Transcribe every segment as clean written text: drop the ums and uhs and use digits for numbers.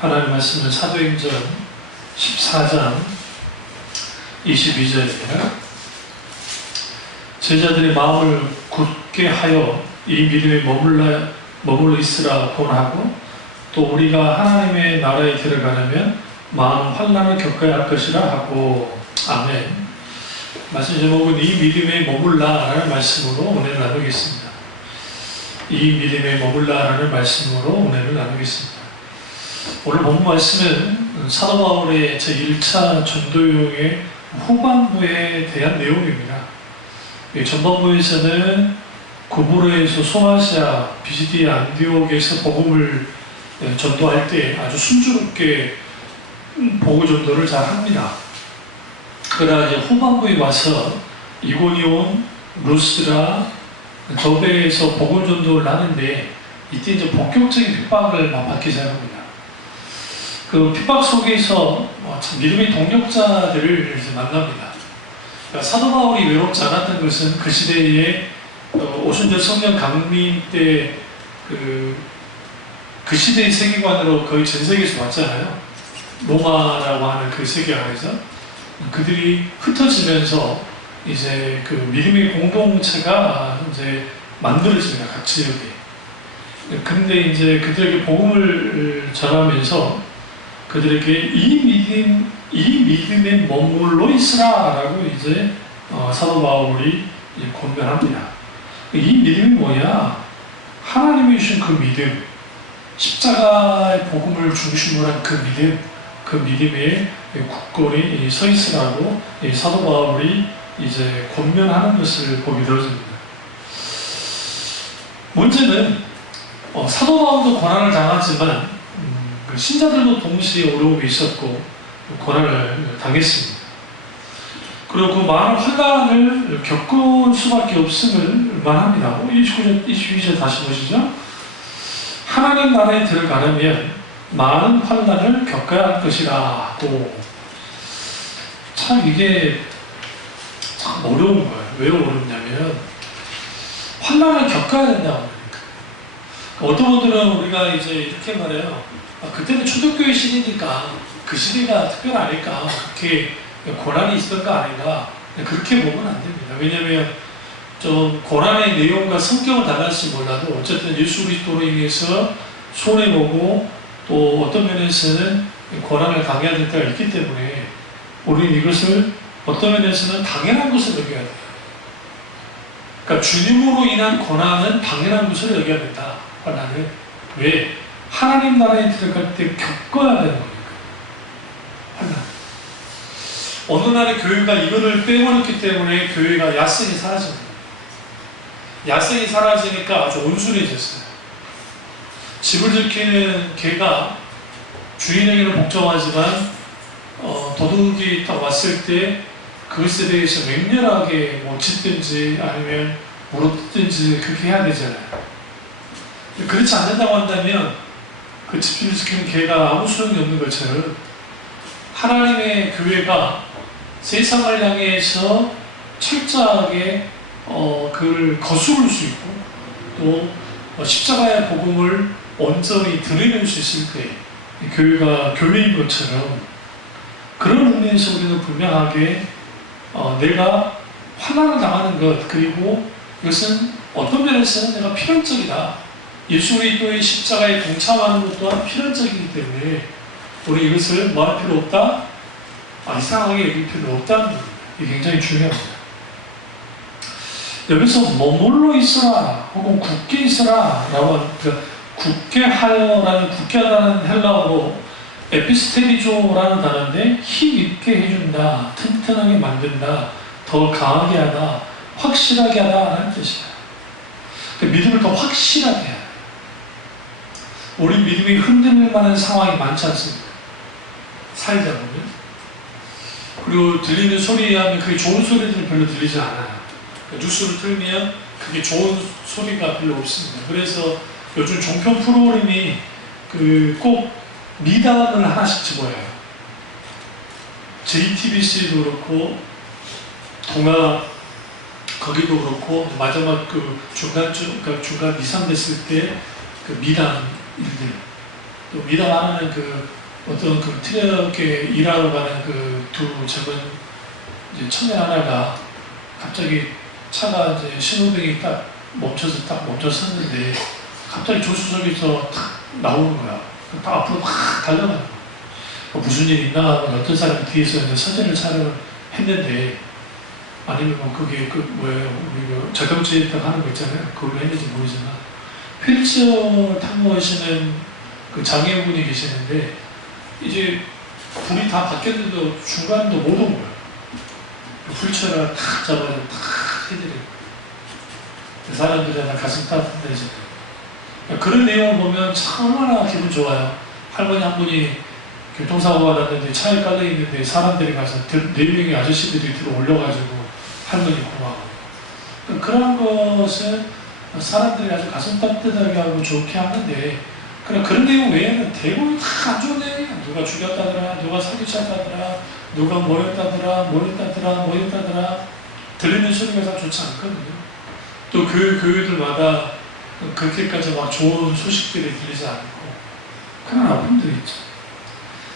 하나님 말씀은 사도행전 14장 22절입니다. 제자들의 마음을 굳게 하여 이 믿음에 머물러 있으라 권하고, 또 우리가 하나님의 나라에 들어가려면 많은 환난을 겪어야 할 것이라 하고. 아멘. 말씀 제목은 이 믿음에 머물라 라는 말씀으로 은혜를 나누겠습니다. 이 믿음에 머물라 라는 말씀으로 은혜를 나누겠습니다. 오늘 본문 말씀은 사도 바울의 제1차 전도여행의 후반부에 대한 내용입니다. 전반부에서는 고브로에서 소아시아, 비시디아, 안디옥에서 복음을 전도할 때 아주 순조롭게 복음 전도를 잘 합니다. 그러나 이제 후반부에 와서 이고니온, 루스라, 더베에서 복음 전도를 하는데, 이때 이제 본격적인 핍박을 받기 시작합니다. 그 핍박 속에서 믿음의 동력자들을 이제 만납니다. 그러니까 사도 바울이 외롭지 않았던 것은 그 시대에 오순절 성령 강림 때 그 시대의 세계관으로 거의 전 세계에서 왔잖아요. 로마라고 하는 그 세계 안에서 그들이 흩어지면서 이제 그 믿음의 공동체가 이제 만들어집니다. 각 지역에. 근데 이제 그들에게 복음을 전하면서 그들에게 이 믿음에 머물러 있으라 라고 이제 사도 바울이 권면합니다. 이 믿음이 뭐냐? 하나님이 주신 그 믿음, 십자가의 복음을 중심으로 한 그 믿음, 그 믿음에 굳건히 서 있으라고 사도 바울이 이제 권면하는 것을 보게 되어집니다. 문제는 사도 바울도 고난을 당하지만 신자들도 동시에 어려움이 있었고 고난을 당했습니다. 그리고 그 많은 환난을 겪을 수밖에 없음을 말합니다. 22절 다시 보시죠. 하나님 나라에 들어가려면 많은 환난을 겪어야 할 것이라고. 참 이게 참 어려운 거예요. 왜 어렵냐면 환난을 겪어야 된다고 그러니까. 어떤 분들은 우리가 이제 이렇게 말해요. 그때는 초대교회 시대니까 그 시대가 특별하니까 그렇게 고난이 있었던 거 아닌가, 그렇게 보면 안 됩니다. 왜냐하면 좀 고난의 내용과 성격은 달랐을지 몰라도 어쨌든 예수 그리스도로 인해서 손해보고 또 어떤 면에서는 고난을 당해야 될 때가 있기 때문에 우리는 이것을 어떤 면에서는 당연한 것을 여겨야 돼요. 그러니까 주님으로 인한 고난은 당연한 것을 여겨야 된다. 고난을. 왜? 하나님 나라에 들어갈 때 겪어야 되는 거니까. 환난. 어느 날에 교회가 이거를 빼버렸기 때문에 교회가 야성이 사라집니다. 야성이 사라지니까 아주 온순해졌어요. 집을 지키는 개가 주인에게는 복종하지만 도둑이 딱 왔을 때 그것에 대해서 맹렬하게 뭐 짖든지 아니면 물어뜯든지 그렇게 해야 되잖아요. 그렇지 않는다고 한다면 그 집을 지키는 개가 아무 소용이 없는 것처럼 하나님의 교회가 세상을 향해서 철저하게 그를 거스를 수 있고 또 십자가의 복음을 온전히 드러낼 수 있을 때 교회가 교회인 것처럼, 그런 의미에서 우리는 분명하게 내가 환난을 당하는 것, 그리고 이것은 어떤 면에서는 내가 필연적이다. 예수 그리스도의 십자가에 동참하는 것 또한 필연적이기 때문에 우리 이것을 뭐 할 필요 없다? 이상하게 여길 필요 없다는 겁니다. 이게 굉장히 중요합니다. 여기서 머물러 있으라 혹은 굳게 있으라 라고, 그러니까 굳게 하여라는, 굳게 하다는 헬라어로 에피스테리조라는 단어인데 힘있게 해준다, 튼튼하게 만든다, 더 강하게 하다, 확실하게 하다 라는 뜻이에요. 그러니까 믿음을 더 확실하게 해야 돼요. 우리 믿음이 흔들릴 만한 상황이 많지 않습니까? 살다 보면. 그리고 들리는 소리에 하면 그게 좋은 소리들은 별로 들리지 않아요. 뉴스를 틀면 그게 좋은 소리가 별로 없습니다. 그래서 요즘 종편 프로그램이 꼭 미담을 하나씩 집어요. JTBC도 그렇고 동아 거기도 그렇고 마지막 그 중간 2, 3 됐을 때 그 미담 일들 또 미담 하나는 그 어떤 그 트럭에 일하러 가는 그 두 젊은 이제 청년 하나가 갑자기 차가 이제 신호등이 딱 멈춰섰는데 갑자기 조수석에서 탁 나오는 거야. 딱 앞으로 막 달려가는 거야. 무슨 일이 있나 하면 어떤 사람이 뒤에서 이제 사진을 촬영을 했는데, 아니면 뭐 그게 그 뭐예요, 우리 자동차에 딱 하는 거 있잖아요. 그걸로 했는지 모르지만 휠체어 타고 계시는 그 장애인분이 계시는데 이제 불이 다 바뀌었는데도 중간도 못 온 거야. 휠체어를 탁 잡아서 탁 해드리고 사람들이 다 가슴 따뜻해지고, 그런 내용을 보면 참 얼마나 기분 좋아요. 할머니 한 분이 교통사고가 났는데 차에 깔려 있는데 사람들이 가서 4명의 아저씨들이 들어 올려가지고 할머니 고마워. 그런 것은 사람들이 아주 가슴 따뜻하게 하고 좋게 하는데, 그런 내용 외에는 대부분 다 안 좋은 내용이야. 누가 죽였다더라, 누가 사기쳤다더라, 누가 뭐였다더라, 들리는 소리가 다 좋지 않거든요. 또 그 교회들마다 그렇게까지 막 좋은 소식들이 들리지 않고 그런 아픔들이 있죠.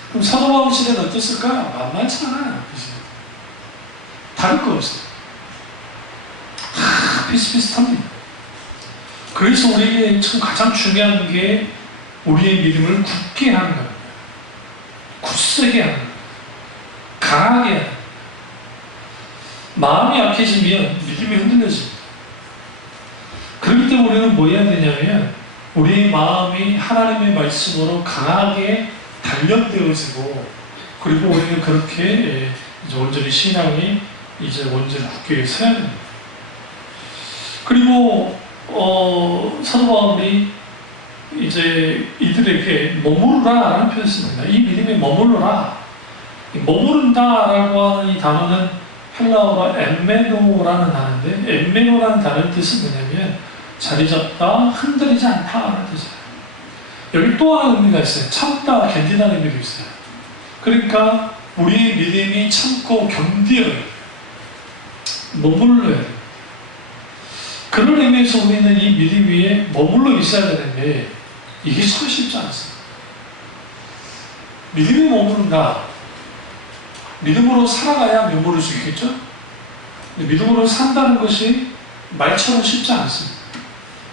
그럼 사도바울 시대는 어땠을까? 만만치 않아요. 그 시대. 다를 거 없어요. 다 비슷비슷합니다. 그래서 우리에게 가장 중요한 게 우리의 믿음을 굳게 하는 겁니다. 굳세게 하는 겁니다. 강하게 하는 겁니다. 마음이 약해지면 믿음이 흔들려집니다. 그렇기 때문에 우리는 뭐 해야 되냐면 우리의 마음이 하나님의 말씀으로 강하게 단련되어지고, 그리고 우리는 그렇게 이제 온전히 신앙이 이제 온전히 굳게 서야 됩니다. 그리고 사도 바울이 이제 이들에게 머무르라라는 표현을 씁니다. 이 믿음에 머무르라. 머무른다라고 하는 이 단어는 헬라어로 엠메노라는 단어인데, 엠메노라는 단어의 뜻은 뭐냐면 자리 잡다, 흔들리지 않다라는 뜻이에요. 여기 또 하나 의미가 있어요. 참다, 견디다는 의미도 있어요. 그러니까 우리의 믿음이 참고 견디어야 돼요. 머물러야 돼요. 그런 의미에서 우리는 이 믿음 위에 머물러 있어야 되는데 이게 참 쉽지 않습니다. 믿음에 머무른다. 믿음으로 살아가야 머무를 수 있겠죠? 믿음으로 산다는 것이 말처럼 쉽지 않습니다.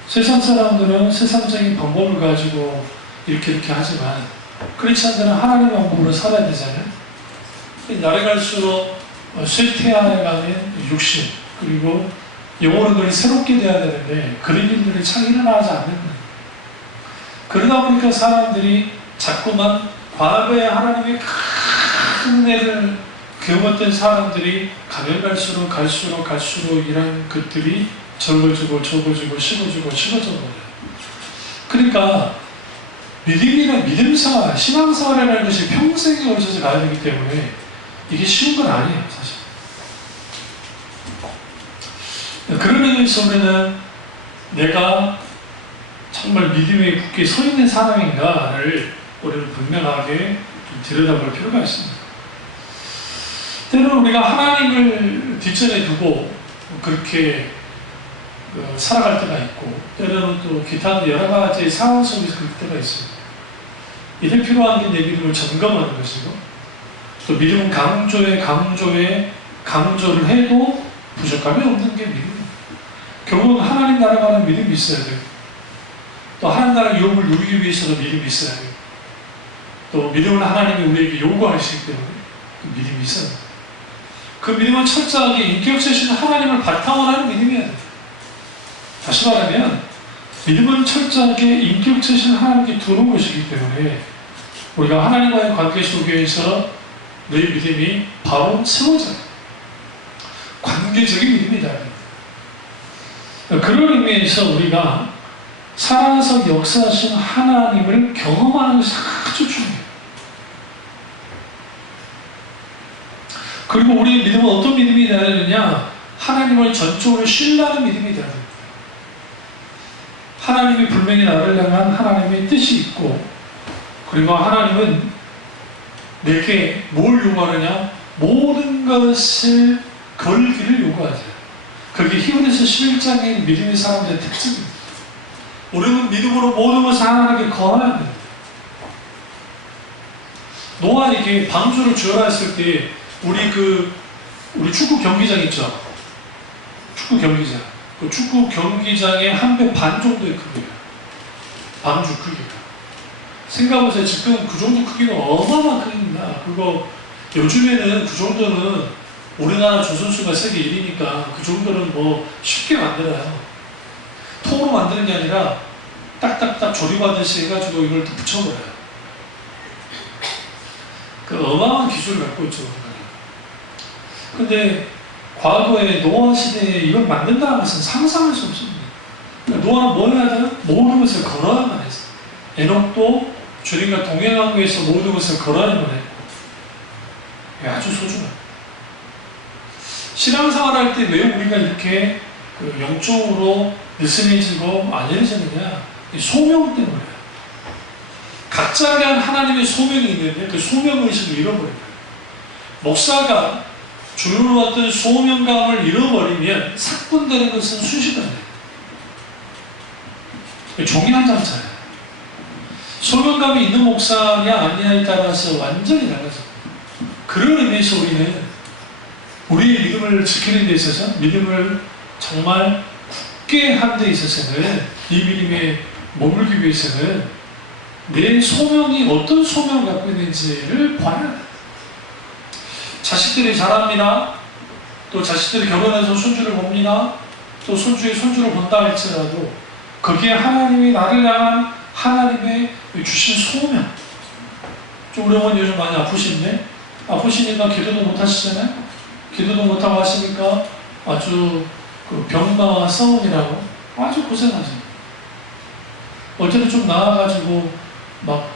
세상 사람들은 세상적인 방법을 가지고 이렇게 하지만 크리스천들은 하나님의 방법으로 살아야 되잖아요. 날이 갈수록 쇠퇴해가는 육신, 그리고 영혼은 늘 새롭게 돼야 되는데 그런 일들이 참 일어나지 않는 거예요. 그러다 보니까 사람들이 자꾸만 과거에 하나님의 큰 은혜를 경험했던 사람들이 가면 갈수록 이런 것들이 적어지고 심어지고 심어져버려요. 그러니까 믿음생활, 신앙생활이라는 것이 평생에 걸쳐서 가야 되기 때문에 이게 쉬운 건 아니에요, 사실. 그런 의미에서 우리는 내가 정말 믿음에 굳게 서 있는 사람인가를 우리는 분명하게 들여다볼 필요가 있습니다. 때로는 우리가 하나님을 뒷전에 두고 그렇게 살아갈 때가 있고, 때로는 또 기타 여러 가지 상황 속에서 그럴 때가 있습니다. 이럴 필요한 게 내 믿음을 점검하는 것이고, 또 믿음은 강조를 해도 부족함이 없는 게 믿음입니다. 결국은 하나님 나라 가는 믿음이 있어야 돼요. 또 하나님 나라 유업을 누리기 위해서도 믿음이 있어야 돼요. 또 믿음은 하나님이 우리에게 요구하시기 때문에 그 믿음이 있어야 돼요. 그 믿음은 철저하게 인격체신 하나님을 바탕으로 하는 믿음이어야 돼요. 다시 말하면 믿음은 철저하게 인격체신 하나님께 두는 것이기 때문에 우리가 하나님과의 관계 속에서 너희 믿음이 바로 세워져요. 관계적인 믿음이다. 그런 의미에서 우리가 살아서 역사하신 하나님을 경험하는 것이 아주 중요해요. 그리고 우리의 믿음은 어떤 믿음이 되어야 되느냐? 하나님을 전적으로 신뢰하는 믿음이 되어야 됩니다. 하나님이 분명히 나를 향한 하나님의 뜻이 있고, 그리고 하나님은 내게 뭘 요구하느냐? 모든 것을 걸기를 요구하죠. 그게 히브리서 11장의 믿음의 사람들의 특징입니다. 우리는 믿음으로 모든 것을 하나님께 거해야 됩니다. 노아에게 방주를 주어라 했을 때 우리 축구 경기장 있죠? 축구 경기장. 그 축구 경기장의 한 배 반 정도의 크기예요. 방주 크기가. 생각해보세요. 지금 그 정도 크기는 어마어마한 크기입니다. 그거 요즘에는 그 정도는 우리나라 조선수가 세계 1위니까 그 정도는 뭐 쉽게 만들어요. 통으로 만드는 게 아니라 딱딱딱 조립하듯이 해가지고 이걸 또 붙여버려요. 그 어마어마한 기술을 갖고 있죠. 근데 과거에 노아 시대에 이걸 만든다는 것은 상상할 수 없습니다. 그러니까 노아는 뭘 해야 되나? 모든 것을 걸어야만 했어요. 에녹도 주님과 동행하기 위해서 모든 것을 걸어야만 했고, 아주 소중합니다. 신앙생활 할 때 왜 우리가 이렇게 그 영적으로 느슨해지고 안해지느냐? 소명 때문에요. 각자에 대한 하나님의 소명이 있는데 그 소명의식을 잃어버려요. 목사가 주로 어떤 소명감을 잃어버리면 삭분되는 것은 순식간이에요. 종이 한 장 차이에요. 소명감이 있는 목사냐 아니냐에 따라서 완전히 달라져요. 그런 의미에서 우리는 우리의 믿음을 지키는 데 있어서 믿음을 정말 굳게 하는 데 있어서는 이 믿음에 머물기 위해서는 내 소명이 어떤 소명을 갖고 있는지를 봐야 돼요. 자식들이 자랍니다. 또 자식들이 결혼해서 손주를 봅니다. 또 손주의 손주를 본다 할지라도 거기에 하나님이 나를 향한 하나님의 주신 소명. 좀 우리 어머니 요즘 많이 아프신데 아프시니까 기도도 못 하시잖아요. 기도도 못하고 하시니까 아주 그 병마와 싸움이라고 아주 고생하죠. 어제는 좀 나아가지고 막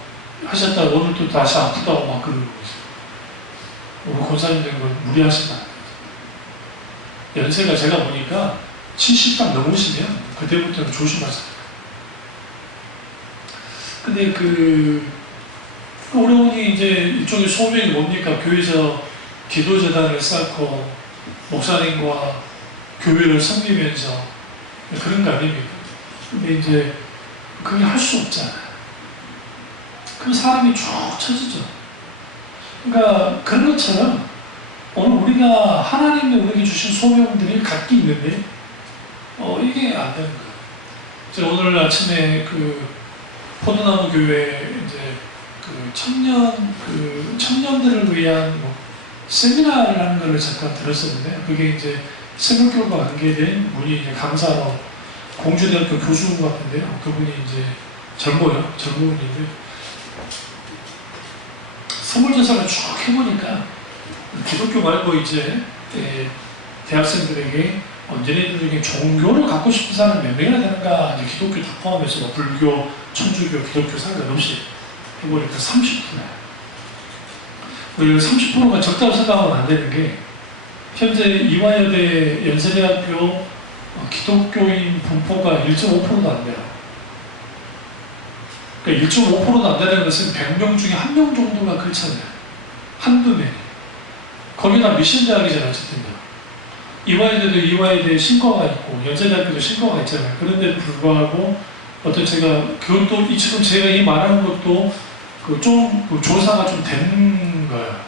하셨다가 오늘 또 다시 아프다고 막 그러는 거죠. 우리 권사님 된 건 무리하시면 안 돼요. 연세가 제가 보니까 70딱 넘으시면 그때부터는 조심하세요. 근데 우리 어머니 이제 이쪽에 소명이 뭡니까? 교회에서 기도재단을 쌓고 목사님과 교회를 섬기면서 그런 거 아닙니까? 근데 이제 그게 할 수 없잖아요. 그럼 사람이 쭉 처지죠. 그러니까 그런 것처럼 오늘 우리가 하나님이 우리에게 주신 소명들이 각기 있는데 이게 안 되는 거예요. 제가 오늘 아침에 포도나무 교회 이제 청년들을 위한 세미나를 하는 걸 잠깐 들었었는데 그게 이제 새물교육과 관계된 분이 이제 강사로 공주대학교 교수 같은데요. 그분이 이제 젊은 분인데 설문조사를 쭉 해보니까 기독교 말고 이제 대학생들에게 언제든지 종교를 갖고 싶은 사람 몇 명이나 되는가 이제 기독교 다 포함해서 불교, 천주교, 기독교 상관없이 해보니까 30%예요. 우리가 30%가 적다고 생각하면 안 되는 게 현재 이화여대 연세대학교 기독교인 분포가 1.5%도 안 돼요. 그러니까 1.5%도 안 되는 것은 100명 중에 1명 정도가 그렇잖아요. 한두 명이. 거기다 미션 대학이잖아요, 어쨌든. 이화여대도 이화여대 신과가 있고, 연세대학교도 신과가 있잖아요. 그런데도 불구하고, 그것도 지금 제가 이 말하는 것도 조사가 좀 된 거예요.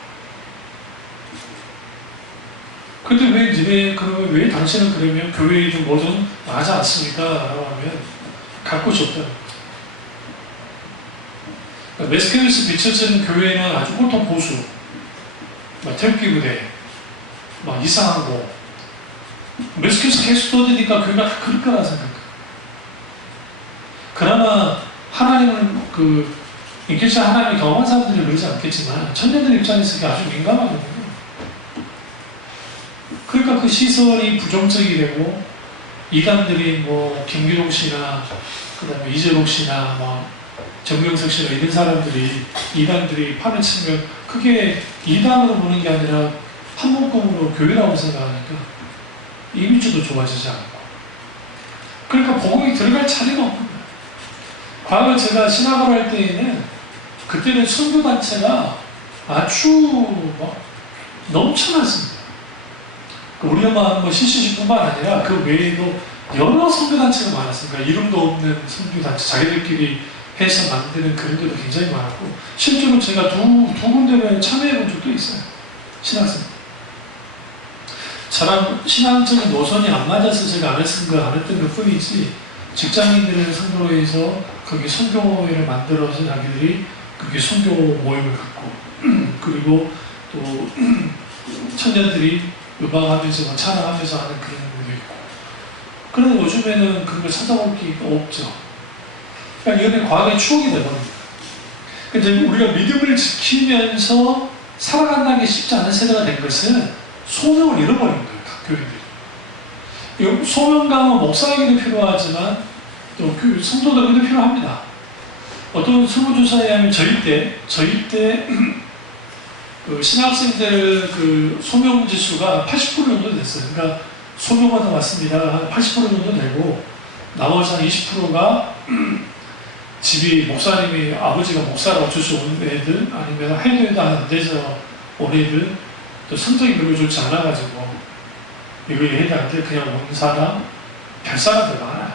근데 왜 당신은 그러면 교회에 좀 뭐 좀 나가지 않습니까? 라고 하면, 갈 곳이 없다는 거죠. 매스케비스 비춰진 교회는 아주 꼴통 보수, 태극기 부대, 이상한 거. 매스케비스 계속 떠드니까 교회가 다 그럴 거라 생각해요. 그나마 하나님을, 인격체 하나님이 경험한 사람들이 그러지 않겠지만, 천년들 입장에서 아주 민감하거든요. 그러니까 그 시설이 부정적이 되고, 이단들이 김기동 씨나, 그 다음에 이재록 씨나, 정명석 씨나 이런 사람들이, 이단들이 판을 치면, 그게 이단으로 보는 게 아니라 한 묶음으로 교회라고 생각하니까, 이미지도 좋아지지 않고. 그러니까 복음이 들어갈 자리가 없는 거예요. 과거 제가 신학을 할 때에는, 그때는 선교단체가 아주 넘쳐났습니다. 우리 엄마 CCC뿐만 아니라 그 외에도 여러 선교단체가 많았으니까 이름도 없는 선교단체, 자기들끼리 해서 만드는 그림들도 굉장히 많았고, 실제로 제가 두 군데를 참여해 본 적도 있어요. 신학생. 저랑 신앙적인 노선이 안 맞아서 제가 안 했던 것 뿐이지, 직장인들을 상대로 해서 거기 선교회를 만들어서 자기들이 그게 선교 모임을 갖고, 그리고 또 청년들이 음악하면서 뭐 찬양하면서 하는 그런 것도 있고. 그런데 요즘에는 그런 걸 찾아볼 기회가 없죠. 그러니까 이거는 과거의 추억이 되버립니다. 근데 우리가 믿음을 지키면서 살아간다는 게 쉽지 않은 세대가 된 것은 소명을 잃어버린 거예요, 각 교회들이. 소명감은 목사에게도 필요하지만 또 성도들에게도 필요합니다. 어떤 설문조사에 의하면 저희 때 그 신학생들 그 소명 지수가 80% 정도 됐어요. 그러니까 소명받아 왔습니다. 한 80% 정도 되고, 나머지 한 20%가 집이 목사님이, 아버지가 목사라고 어쩌서 오는 애들, 아니면 해도 안 돼서 온 애들, 또 성적이 별로 좋지 않아가지고 이거 해도 안 돼, 그냥 온 사람, 별 사람들 많아요.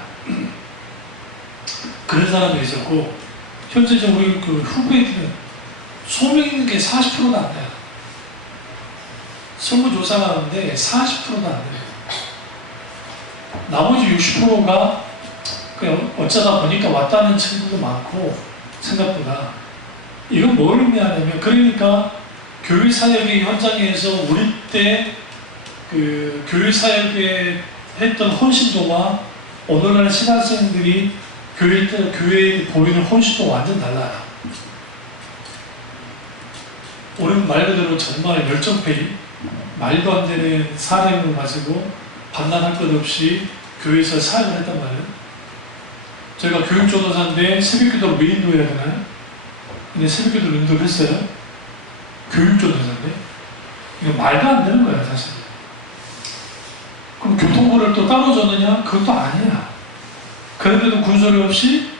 그런 사람도 있었고, 현재 우리 그 후배들은 소명 있는 게 40%가 안 돼요. 설문조사가 하는데 40%가 안 돼요. 나머지 60%가 그냥 어쩌다 보니까 왔다는 친구도 많고, 생각보다. 이건 뭘 의미하냐면, 그러니까 교회 사역의 현장에서 우리 때 그 교회 사역에 했던 헌신도와 오늘날 신학생들이 교회에 보이는 헌신도 완전 달라요. 우리는 말 그대로 정말 열정페이, 말도 안 되는 사명을 가지고 반란할 것 없이 교회에서 사역을 했단 말이에요. 제가 교육조도사인데 새벽기도를 왜 인도해야 되나요? 근데 새벽기도를 인도를 했어요. 교육조도사인데 이거 말도 안 되는 거예요, 사실. 그럼 교통부를 또 따로 줬느냐? 그것도 아니야. 그런데도 군소리 없이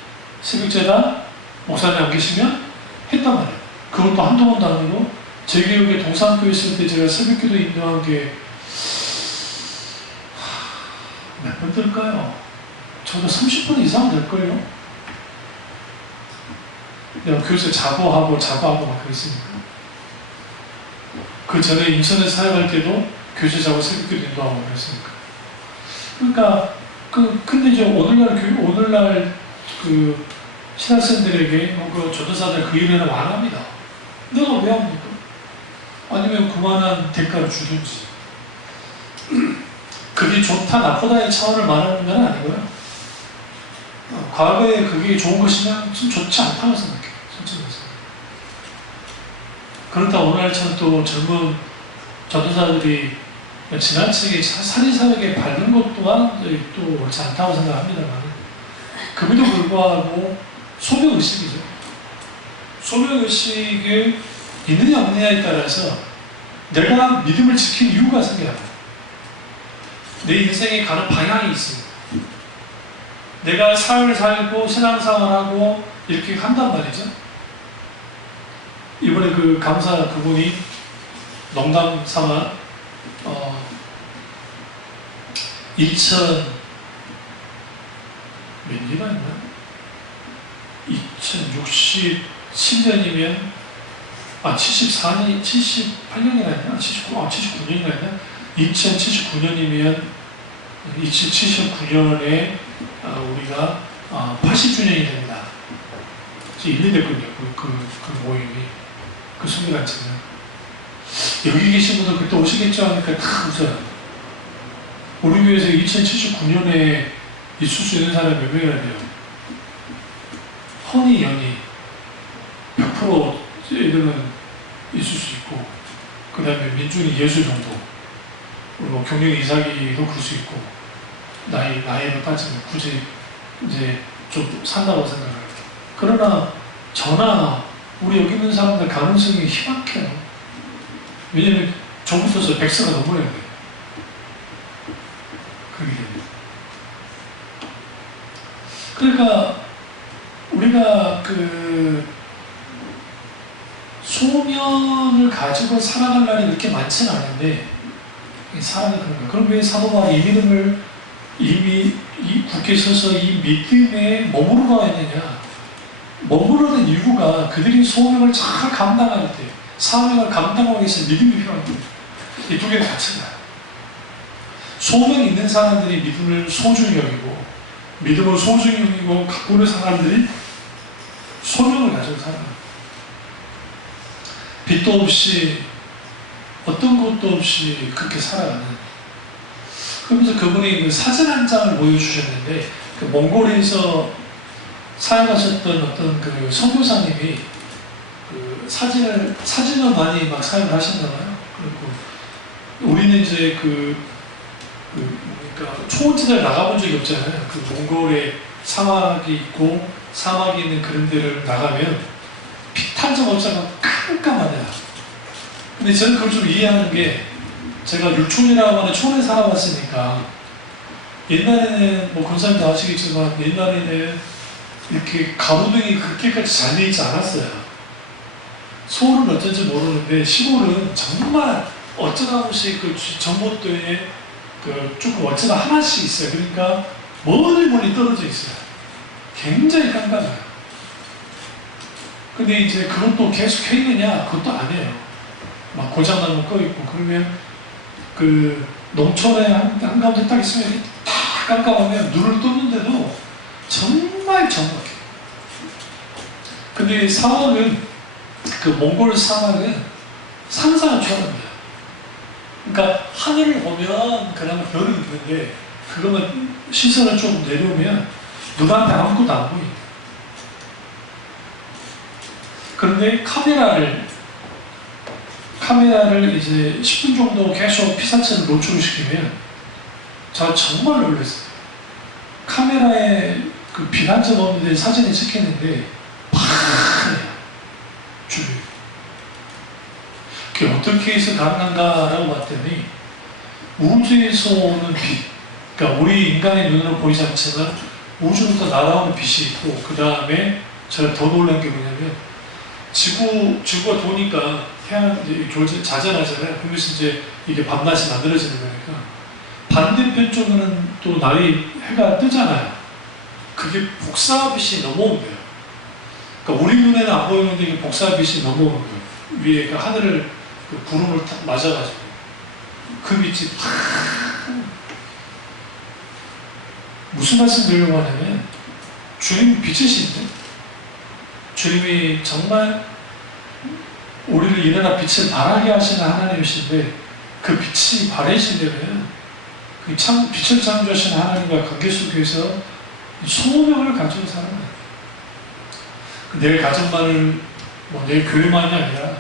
새벽제단 목사님 안 계시면 했단 말이에요. 그것도 한두 번도 아니고, 제 기억에 동산교회 있을 때 제가 새벽기도 인도한 게 몇 번 될까요? 저도 30분 이상 될걸요? 내가 교회에서 자고하고 막 그랬으니까. 그 전에 인천에 사역할 때도 교회에서 자고 새벽기도 인도하고 그랬으니까. 그러니까 근데 이제 오늘날 그 신학생들에게 그 전도사들 그 일을 안 합니다. 내가 왜 합니까? 아니면 그만한 대가를 주든지. 그게 좋다 나쁘다의 차원을 말하는 건 아니고요. 과거에 그게 좋은 것이면 좀 좋지 않다고 생각해요. 솔직히 말해서. 그렇다 오늘날처럼 또 젊은 전도사들이 지나치게 사리사욕에 밟는 것 또한 또 옳지 않다고 생각합니다만, 그럼에도 불구하고 소명의식이죠. 소명의식이 있느냐 없느냐에 따라서 내가 믿음을 지킨 이유가 생겨요. 내 인생에 가는 방향이 있습니다. 내가 삶을 살고 신앙생활하고 이렇게 한단 말이죠. 이번에 그 감사 그분이 농담 삼아 2000 몇 년이나 했나? 2067년이면 78년이나 했나? 79년이나 했나? 2079년이면 2079년에 우리가 80주년이 됩니다. 이제 1년 됐거든요. 그 모임이, 그 순교단체는. 여기 계신 분들 그때 오시겠죠 하니까 다 웃어요. 우리 교회에서 2079년에 있을 수 있는 사람이 몇 명이나 돼요? 허니, 연이 100% 애들은 있을 수 있고, 그 다음에 민준이 예수 정도, 뭐 경력이 이삭이도 그럴 수 있고, 나이로 따지면 굳이 이제 좀 산다고 생각을 해요. 그러나 저나 우리 여기 있는 사람들 가능성이 희박해요. 왜냐면 저부터서 100세가 넘어야 돼요. 그게 됩니다. 그러니까 우리가 그 소명을 가지고 살아갈 날이 그렇게 많지는 않은데, 사람이 그런 거예요. 그럼 왜 사도 바울이 이 믿음을 이미 굳게 서서 이 믿음에 머무르고 있느냐? 머무르는 이유가 그들이 소명을 잘 감당할 때, 사명을 감당하기 위해서 믿음이 필요합니다. 이 두 개는 같이 가요. 소명이 있는 사람들이 믿음을 소중히 여기고, 믿음을 소중히 여기고 갖고 있는 사람들이 소명을 가지고 살아요. 빚도 없이 어떤 것도 없이 그렇게 살아가는. 그러면서 그분이 그 사진 한 장을 보여주셨는데, 그 몽골에서 사용하셨던 어떤 그 선교사님이 그 사진을 많이 막 사용을 하셨나봐요. 그리고 우리는 이제 그러니까 초원지대를 나가본 적이 없잖아요. 그 몽골에 사막이 있고, 사막이 있는 그런 데를 나가면 빛 한 점 없잖아. 깜깜하네요. 근데 저는 그걸 좀 이해하는 게, 제가 육촌이라고 하는 촌에 살아왔으니까, 옛날에는 뭐 권사님도 아시겠지만 옛날에는 이렇게 가로등이 그렇게까지 잘 돼 있지 않았어요. 서울은 어쩐지 모르는데 시골은 정말 어쩌다 한 번씩 그 전봇대에 그 조금 어쩌다 하나씩 있어요. 그러니까 멀리 떨어져 있어요. 굉장히 깜깜해요. 근데 이제 그것도 계속 해있느냐? 그것도 안 해요. 막 고장나면 꺼있고. 그러면 그 농촌에 한가운데 딱 있으면 다 깜깜하면 눈을 뜨는데도 정말 정확해. 근데 사막은, 그 몽골 사막은 상상한 초라합니다. 그러니까 하늘을 보면 그나마 별이 있는데, 그거만 시선을 좀 내려오면 눈앞에 아무것도 안 보입니다. 그런데 카메라를 이제 10분 정도 계속 피사체를 노출을 시키면 제가 정말 놀랐어요. 카메라에 그 빛 한 점 없는데 사진이 찍히는데 파래요. 줄이. 그게 어떻게 해서 가능한가라고 봤더니, 우주에서 오는 빛, 그러니까 우리 인간의 눈으로 보이지 않지만 우주부터 날아오는 빛이 있고, 그 다음에 제가 더 놀란 게 뭐냐면, 지구가 도니까 태양 이제 자전하잖아요. 그러면서 이제 이게 밤낮이 만들어지는 거니까 반대편 쪽으로는 또 해가 뜨잖아요. 그게 복사빛이 넘어온대요. 그러니까 우리 눈에는 안 보이는데 이게 복사빛이 넘어오는 거예요. 위에 그 하늘을 그 구름을 탁 맞아가지고 그 빛이 팍. 무슨 말씀 드리려고 하냐면, 주님 빛이신데, 주님이 정말 우리를 일어나 빛을 발하게 하시는 하나님이신데, 그 빛이 바래시려면 그 빛을 창조하시는 하나님과 관계 속에서 소명을 가지고 살아야 돼요. 내 가정만을, 내 교회만이 아니라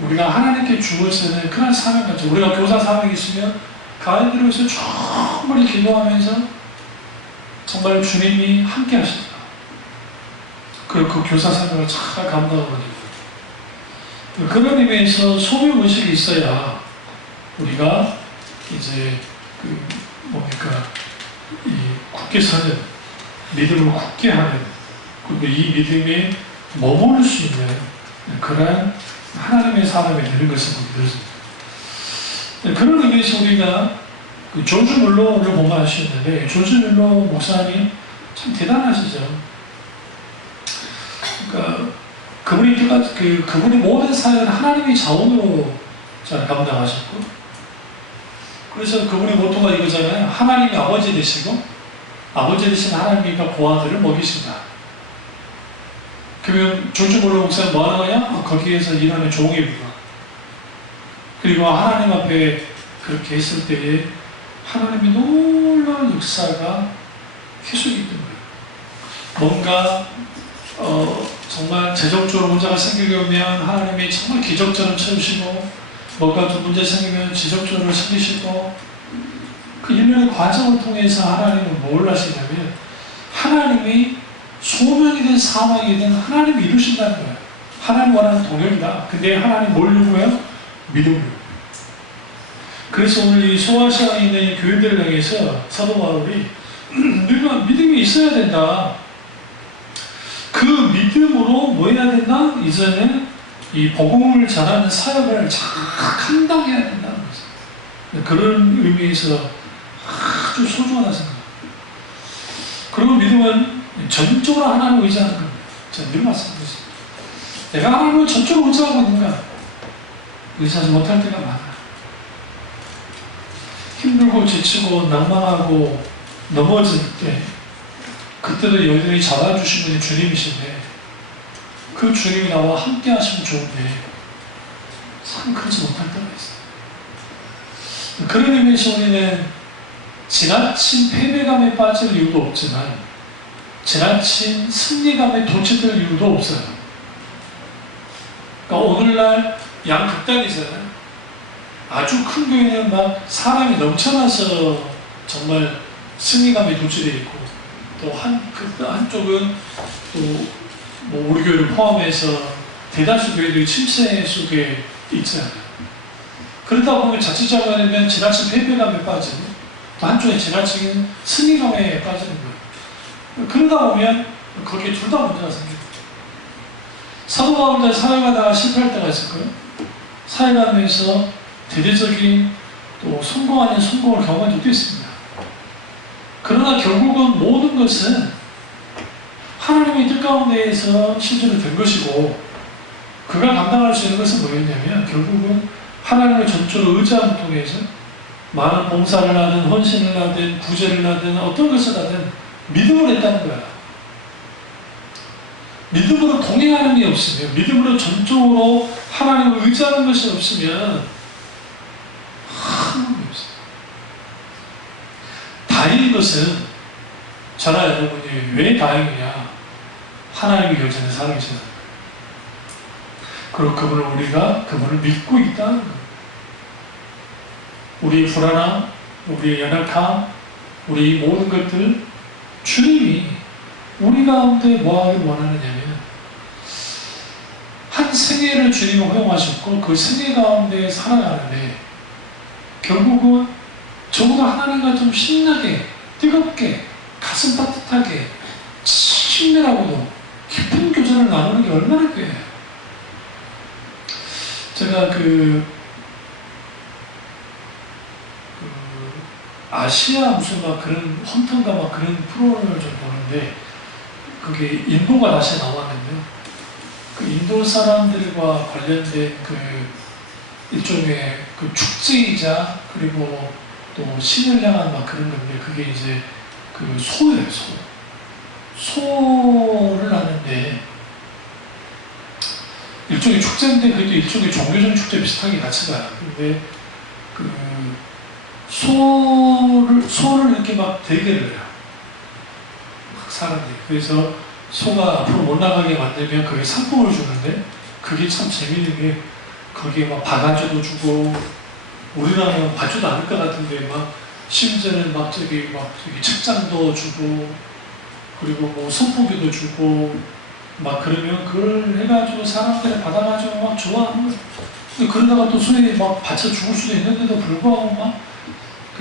우리가 하나님께 주어서는 그런 사명 가지고, 우리가 교사 사명이 있으면 가운데로서 충분히 기도하면서 정말 주님이 함께 하신다. 그리고 그 교사 사명을 잘 감당하고 있는, 그런 의미에서 소명의식이 있어야 우리가 이제 굳게 사는, 믿음을 굳게 하는, 그리고 이 믿음에 머무를 수 있는 그런 하나님의 사람이 되는 것을 믿습니다. 그런 의미에서 우리가 조지 뮬러를 공부하시는데, 조지 뮬러 목사님 참 대단하시죠. 그러니까 그분이 모든 사역을 하나님의 자원으로 잘 감당하셨고, 그래서 그분의 모토가 이거잖아요. 하나님이 아버지 되시고, 아버지 되신 하나님과 고아들을 먹이신다. 그러면 조지 뮬러 목사는 뭐 하는 거냐? 거기에서 일하는 종이구나. 그리고 하나님 앞에 그렇게 했을 때에 하나님의 놀라운 역사가 계속 있던 거예요. 뭔가 정말 재정적으로 문제가 생기려면 하나님이 정말 기적처럼 채우시고, 뭔가 좀 문제 생기면 지적적으로 생기시고, 그 일련의 과정을 통해서 하나님은 뭘 하시냐면, 하나님이 소명이 된 사망이든 하나님이 이루신다는 거예요. 하나님 원하는 동역이다. 근데 하나님 뭘 요구해요? 믿음을. 그래서 오늘 이 소아시아에 있는 이 교인들을 향해서 사도 바울이 우리가 믿음이 있어야 된다. 그 믿음으로 뭐 해야 된다? 이제는 이 복음을 전하는 사역을 잘 감당해야 된다는 거죠. 그런 의미에서 아주 소중한 생각. 그리고 믿음은 전적으로 하나님을 의지하는 겁니다. 제가 늘 말씀드렸습니다. 내가 하나님을 전적으로 의지하고 있는가? 의지하지 못할 때가 많아. 힘들고 지치고 낭망하고 넘어질 때 그때도 여전히 잡아주신 분이 주님이신데 그 주님이 나와 함께 하시면 좋은데 참 그렇지 못할 때가 있어요. 그런 의미에서 우리는 지나친 패배감에 빠질 이유도 없지만 지나친 승리감에 도취될 이유도 없어요. 그러니까 오늘날 양극단이잖아요. 아주 큰 교회는 막 사람이 넘쳐나서 정말 승리감에 도취되어 있고 또 한쪽은 또 뭐 우리 교회를 포함해서 대다수 교회들이 침체 속에 있잖아요. 그러다 보면 자칫 잘못하면 지나친 패배감에 빠지고 또 한쪽에 지나친 승리감에 빠지는 거예요. 그러다 보면 거기에 둘 다 문제가 생깁니다. 사도 바울도 사역하다가 실패할 때가 있을 거예요. 사역하면서 대대적인 또 성공 아닌 성공을 경험한 적도 있습니다. 그러나 결국은 모든 것은 하나님의 뜻 가운데에서 실제로 된 것이고 그가 감당할 수 있는 것은 뭐였냐면 결국은 하나님을 전적으로 의지함을 통해서 많은 봉사를 하든 헌신을 하든 구제를 하든 어떤 것을 하든 믿음을 했다는 거야. 믿음으로 동행하는 게 없으면 믿음으로 전적으로 하나님을 의지하는 것이 없으면 하나님이 없어요. 다행인 것은 저나 여러분이 왜 다행이냐? 하나님이 여전히 살아계시는 거예요. 그리고 그분을 믿고 있다는 거예요. 우리의 불안함, 우리의 연약함, 우리 모든 것들 주님이 우리 가운데 뭐하기를 원하느냐면 한 생애를 주님이 허용하셨고 그 생애 가운데 살아가는데 결국은 저보다 하나님과 좀 신나게 뜨겁게 가슴 따뜻하게 친밀하고도 깊은 교제를 나누는 게 얼마나 꽤 제가 아시아 무슨 막 그런 헌터인가 막 그런 프로그램을 좀 보는데 그게 인도가 다시 나왔는데요. 그 인도 사람들과 관련된 그 일종의 그 축제이자 그리고 또 신을 향한 막 그런 건데 그게 이제 그 소예요, 소를 하는데 일종의 축제인데 그것도 일종의 종교적인 축제 비슷하게 같이 가요. 근데 그 소를 이렇게 막 대결을 해요. 막 사람들이. 그래서 소가 앞으로 못 나가게 만들면 그게 상품을 주는데 그게 참 재밌는 게 거기에 막 바가지도 주고 우리나라는 받지도 않을 것 같은데 막 심지어는 막 저기 책장도 주고 그리고 뭐 선풍기도 주고 막 그러면 그걸 해가지고 사람들이 받아가지고 막 좋아하는 거예요. 근데 그러다가 또 소에 막 받쳐 죽을 수도 있는데도 불구하고 막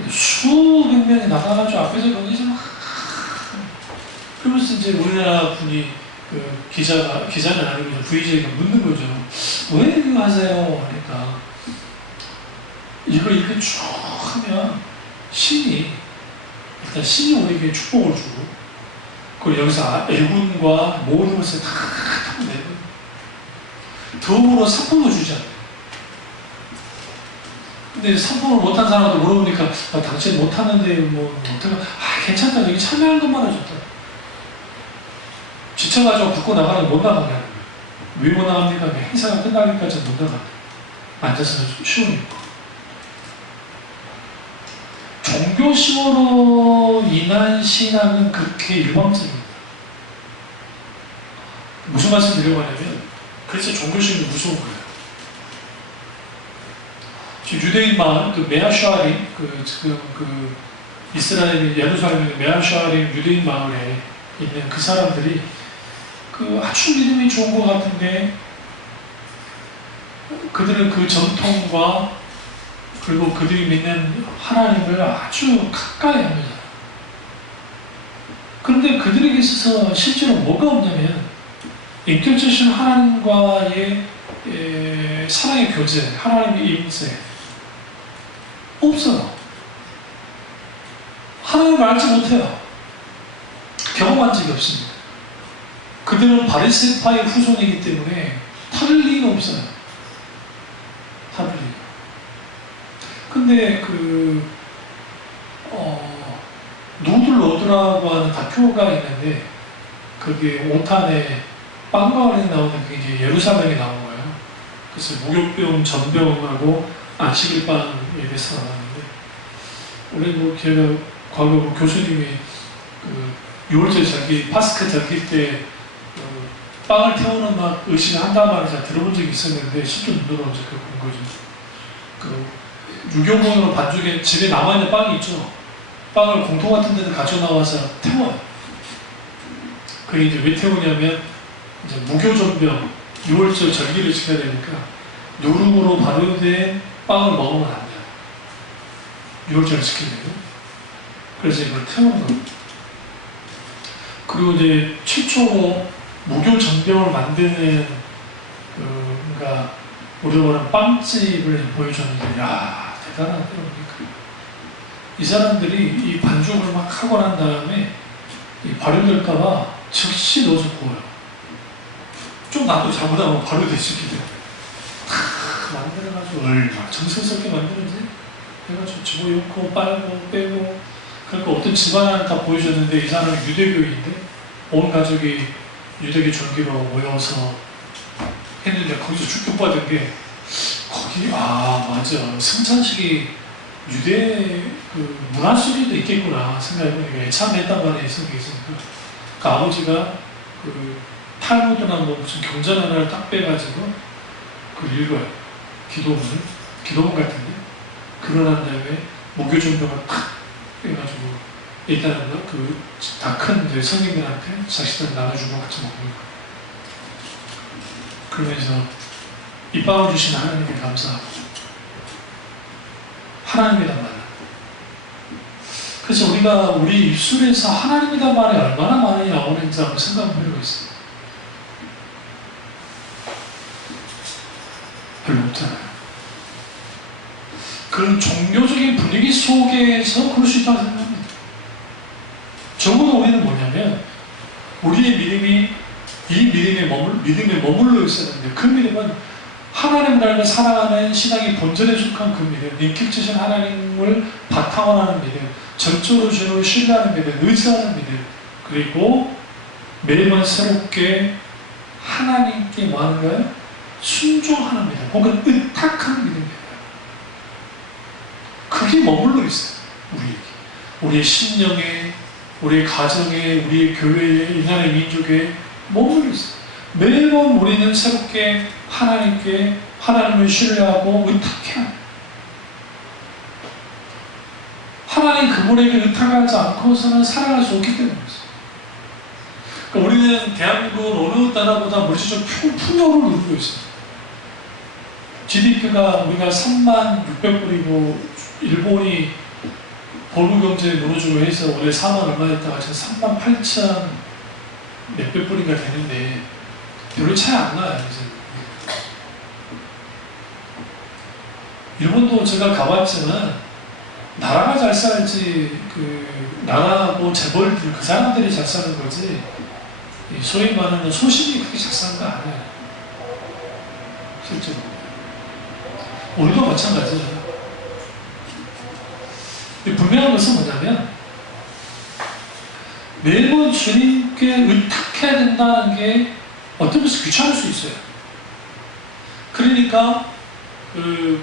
수백 명이 나가가지고 앞에서 거기서 막 그러면서 이제 우리나라 분이 그 기자는 아니고 VJ가 묻는 거죠. 왜 이거 하세요? 하니까 이걸 이렇게 쭉 하면 일단 신이 우리에게 축복을 주고 그리고 여기서 애군과 모든 것을 다 내고 덤으로 상품을 주지 않아요. 근데 상품을 못한 사람한테 물어보니까 당신 못하는데 뭐 어떡해? 괜찮다. 여기 참여하는 것만 해줬다. 지쳐가지고 붙고 나가는 못 나가게 하는 거예요. 왜 못 나갑니까? 행사가 끝나기까지 못 나갑니다. 앉아서 쉬우니까. 종교심으로 인한 신앙은 그렇게 일방적입니다. 무슨 말씀 드리려고 하냐면 그래서 종교심이 무서운 거예요. 지금 유대인 마을 메아샤림 지금 이스라엘 예루살렘의 메아샤림 유대인 마을에 있는 그 사람들이 아주 믿음이 좋은 것 같은데 그들은 그 전통과 그리고 그들이 믿는 하나님을 아주 가까이 합니다. 그런데 그들에게 있어서 실제로 뭐가 없냐면 인격적인 하나님과의 사랑의 교제, 하나님의 임재 없어요. 하나님을 알지 못해요. 경험한 적이 없습니다. 그들은 바리새파의 후손이기 때문에 다를 리가 없어요. 다를 리가. 근데 누들 로드라고 하는 다큐가 있는데 그게 5탄에 빵가원에 나오는 게 이제 예루살렘에 나온 거예요. 그래서 목욕병, 전병하고 안식일빵에 대해서 나왔는데 원래 뭐 제가 과거 뭐 교수님이 6월절 절기, 파스크 절기 때 빵을 태우는 막 의식을 한다는 말을 잘 들어본 적이 있었는데 실제 눈으로 언제 본 거죠. 유교문으로 반죽에 집에 남아있는 빵이 있죠. 빵을 공통 같은 데는 가져나와서 태워요. 그게 이제 왜 태우냐면 이제 무교전병 6월절 절기를 지켜야 되니까 누룩으로 발효된 빵을 먹으면 안 돼요. 6월절을 지키려면. 그래서 이걸 태우는 거예요. 그리고 이제 최초로 무교전병을 만드는 그러니까 우리가 말하는 빵집을 보여줬는데 야 대단하더라고요. 이 사람들이 이 반죽을 막 하고 난 다음에 이 발효될까봐 즉시 넣어서 구워요. 좀 나도 잘못하면 발효되시기도 해요. 만들어가지고 얼마나 정성스럽게 만드는지 해가지고 집어넣고 빨고 빼고 그러니까 어떤 집안을 다 보여줬는데 이 사람은 유대교인데 온 가족이 유대교 종교로 모여서 했는데 거기서 축복받은 게 거기 맞아 성찬식이 유대 문화 속에도 있겠구나 생각해보니까 애참했단 말에 속에 있으니까 그 아버지가 탈무드나 뭐 무슨 경전 하나를 딱 빼가지고 그걸 읽어요. 기도문 같은데 그러고 난 다음에 목요전병을 탁 빼가지고 일단은 다 큰 성인들한테 자식들 나눠주고 같이 먹는 거예요. 그러면서 이 빵을 주신 하나님께 감사하고 하나님이란 말. 그래서 우리가 우리 입술에서 하나님이란 말이 얼마나 많이 나오는지 한번 생각해 보고 있어요. 별로 없잖아요. 그런 종교적인 분위기 속에서 그럴 수 있다고 생각합니다. 적어도 우리는 뭐냐면 우리의 믿음이 이 믿음에 머물러 있어야 되는데 그 믿음은 하나님을 알고 살아가는 신앙의 본질에 속한 그 믿음, 인격체신 하나님을 바탕으로 하는 믿음, 전적으로 주님을 신뢰하는 믿음, 의지하는 믿음, 그리고 매번 새롭게 하나님께 뭐 하는 거예요? 순종하는 믿음, 혹은 의탁하는 믿음입니다. 그게 머물러 있어요. 우리의 신령에, 우리의 가정에, 우리의 교회에, 이 나라의 민족에 머물러 있어요. 매번 우리는 새롭게 하나님께 하나님을 신뢰하고 의탁해야 합니다. 하나님 그분에게 의탁하지 않고서는 살아갈 수 없기 때문이죠. 그러니까 우리는 대한민국은 어느 나라보다 물질적 풍요를 누리고 있어요. GDP가 우리가 36,600불이고 일본이 보루 경제에 무너지고 해서 원래 4만 얼마였다가 지금 38,000 몇백 불인가 되는데 별로 차이 안 나요. 이제. 일본도 제가 가봤지만 나라가 잘 살지 나라하고 재벌들 그 사람들이 잘 사는 거지 소위 말하는 소신이 그렇게 잘 사는 거 아니에요. 실제로. 우리도 마찬가지예요. 분명한 것은 뭐냐면 매번 주님께 의탁해야 된다는 게 어떤 것이 귀찮을 수 있어요. 그러니까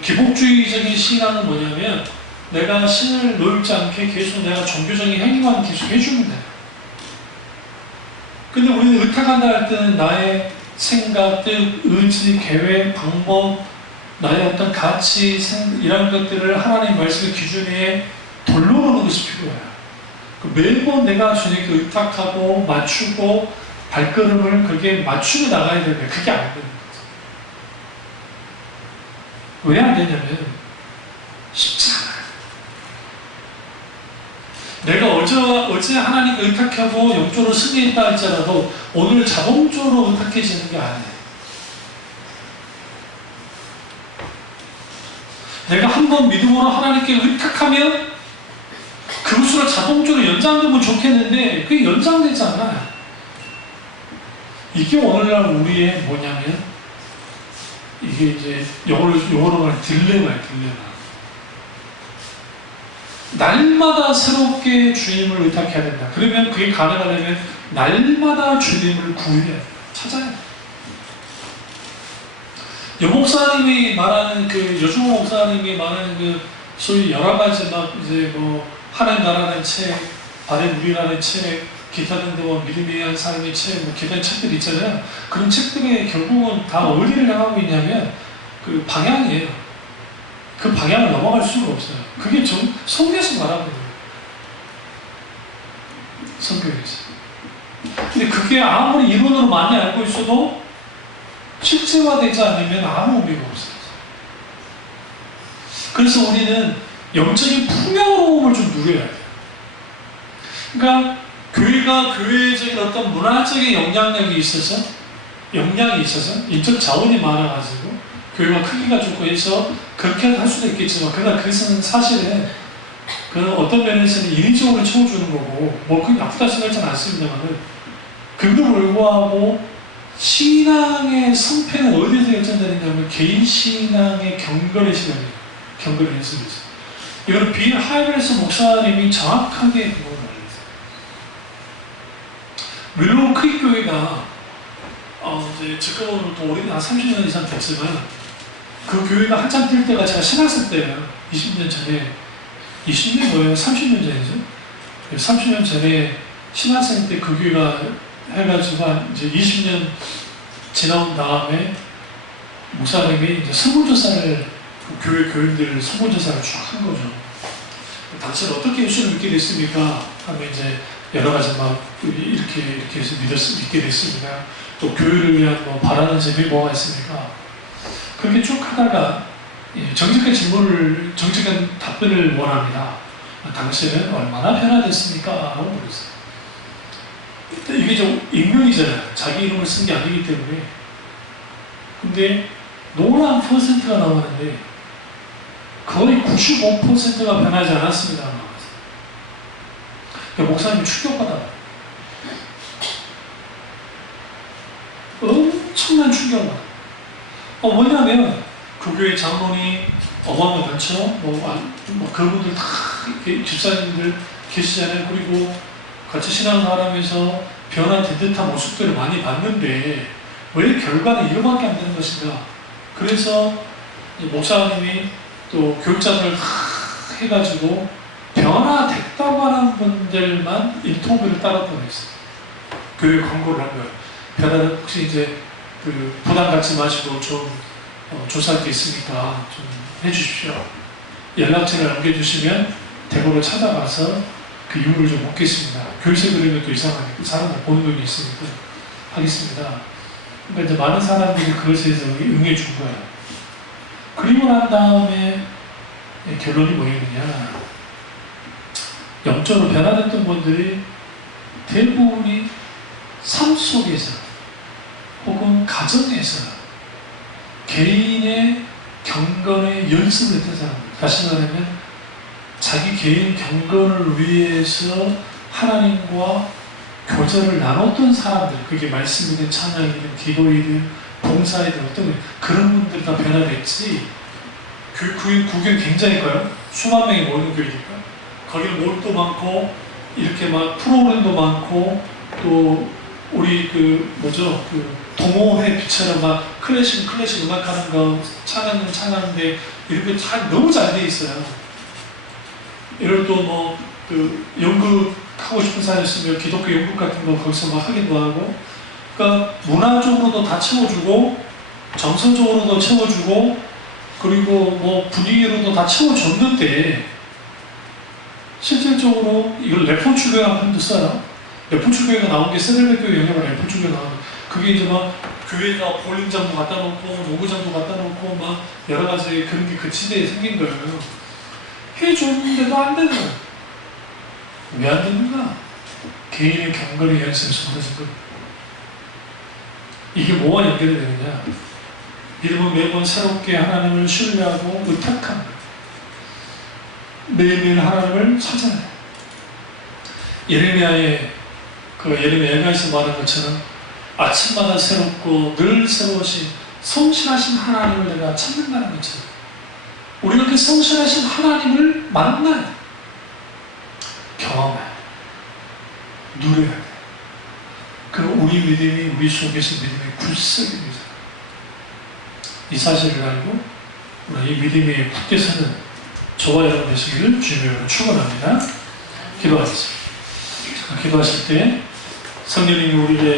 기복주의적인 신앙은 뭐냐면 내가 신을 놓지 않게 계속 내가 종교적인 행위만 계속 해주면 돼요. 근데 우리는 의탁한다 할 때는 나의 생각, 뜻, 의지, 계획, 방법, 나의 어떤 가치, 이런 것들을 하나님 말씀의 기준에 돌려놓는 것이 필요해요. 매번 내가 주님께 의탁하고 맞추고 발걸음을 그렇게 맞추며 나가야 되는데 그게 안 되는 거죠. 왜 안 되냐면 쉽지 않아요. 내가 어제 하나님께 의탁하고 영적으로 승리했다 할지라도 오늘 자동적으로 의탁해지는 게 아니에요. 내가 한번 믿음으로 하나님께 의탁하면 그것으로 자동적으로 연장되면 좋겠는데 그게 연장되지 않아요. 이게 오늘날 우리의 뭐냐면, 이게 이제 영어로 말하면 딜레마예요, 딜레마. 날마다 새롭게 주님을 의탁해야 된다. 그러면 그게 가능하려면 날마다 주님을 구해야 돼. 찾아야 돼. 목사님이 말하는 여주호 목사님이 말하는 소위 여러 가지 막 이제 뭐 하나님 나라는 책, 발의 물이라는 책, 기타 등등 뭐 믿음에 의한 삶의 책, 뭐 기타 책들 있잖아요. 그런 책들이 결국은 다 어디를 향하고 있냐면 그 방향이에요. 그 방향을 넘어갈 수가 없어요. 그게 성경에서 말하는 거예요. 성경에서. 근데 그게 아무리 이론으로 많이 알고 있어도 실제화되지 않으면 아무 의미가 없어요. 그래서 우리는 영적인 풍요로움을 좀 누려야 돼요. 그러니까 교회가 교회적인 어떤 문화적인 영향력이 있어서, 영향이 있어서, 인적 자원이 많아가지고 교회가 크기가 좋고 해서 그렇게 할 수도 있겠지만, 그러나 그것은 사실은 그 어떤 면에서는 인위적으로 채워주는 거고, 뭐 그게 나쁘다 생각하지는 않습니다만은, 그럼에도 불구하고 신앙의 성패는 어디에서 결정되느냐면 개인 신앙의 경건의 시간이에요. 경건의 연습이죠. 이건 빌 하이벨스 목사님이 정확하게 그걸 말했어요. 밀로우 크릭 교회가 이제 지금으로 또 오래된 한 30년 이상 됐지만, 그 교회가 한참 뛸 때가 제가 신학생 때예요. 20년 전에, 20년 뭐예요? 30년 전이죠. 30년 전에 신학생 때 그 교회가 해가지고 한 이제 20년 지나온 다음에 목사님이 이제 설문조사를, 그 교회 교인들 설문조사를 쫙 한 거죠. 당신 어떻게 예수를 믿게 됐습니까? 하면 이제 여러 가지 막 이렇게 해서 믿게 됐습니다. 또 교회를 위한 뭐 바라는 점이 뭐가 있습니까? 그렇게 쭉 하다가 정직한 질문을, 정직한 답변을 원합니다. 당신은 얼마나 변화됐습니까? 하고 물었어요. 이게 좀 익명이잖아요. 자기 이름을 쓴 게 아니기 때문에. 근데 놀라운 퍼센트가 나오는데 거의 95%가 변하지 않았습니다. 그러니까 목사님이 충격받아요. 엄청난 충격받아요. 뭐냐면 그 교회 장로니 어마어마 많죠. 뭐 그분들 다 집사님들 계시잖아요. 그리고 같이 신앙생활하면서 변화된 듯한 모습들을 많이 봤는데 왜 결과는 이거밖에 안 되는 것인가? 그래서 목사님이 또 교육자들 해가지고 변화됐다고 하는 분들만 인터뷰를 따로 보냈어요. 교육 광고를 한 거예요. 변화는 혹시 이제 부담 갖지 마시고 좀 조사할 게 있으니까 좀 해주십시오. 연락처를 남겨주시면 대구를 찾아가서 그 이유를 좀 묻겠습니다. 교육생 그리면 또 이상하니까 사람들 보는 눈이 있으니까 하겠습니다. 그러니까 이제 많은 사람들이 그것에 대해서 응해 준 거예요. 그리고 난 다음에 결론이 뭐였느냐. 영적으로 변화됐던 분들이 대부분이 삶 속에서 혹은 가정에서 개인의 경건의 연습을 했던 사람들, 다시 말하면 자기 개인 경건을 위해서 하나님과 교제를 나눴던 사람들, 그게 말씀이든 찬양이든 기도이든 봉사이든 어떤 그런 분들 다 변화됐지. 구경 굉장히 커요. 수만 명이 모이는 교회니까 거기는 몰도 많고 이렇게 막 프로그램도 많고 또 우리 동호회 비처럼 막 클래식 음악하는 거 찬양인데 이렇게 너무 잘 돼 있어요. 이럴 또 연극 하고 싶은 사람 있으면 기독교 연극 같은 거 거기서 막 하기도 하고, 그러니까 문화적으로도 다 채워주고 정서적으로도 채워주고 그리고 뭐 분위기로도 다 채워줬는데 실질적으로 이걸 레포츠 교회 한 편도 써요. 레포츠 교회가 나온 게 세델베 교회 영향을 레포츠 교회 나온 그게 이제 막 교회가 볼링장도 갖다 놓고 농구장도 갖다 놓고 막 여러 가지 그런 게 그 시대에 생긴 거예요. 해줬는데도 안 되는 거예요. 왜 안 되는가? 개인의 경건의 연습에서 벌어진 거예요. 이게 뭐와 연결이 되느냐? 믿음은 매번 새롭게 하나님을 신뢰하고 의탁한 매일매일 하나님을 찾아내요. 예레미야의 예레미야에서 말한 것처럼 아침마다 새롭고 늘 새로우신 성실하신 하나님을 내가 찾는다는 것처럼 우리가 그 성실하신 하나님을 만나야 경험해야 돼. 누려야 돼. 그럼 우리 믿음이 우리 속에서 믿음의 굴삭입니다. 이 사실을 알고 우리 이 믿음의 굳게서는 저와 여러분 되시기를 주님으로 축원합니다. 기도하겠습니다. 기도하실 때 성령님이 우리에게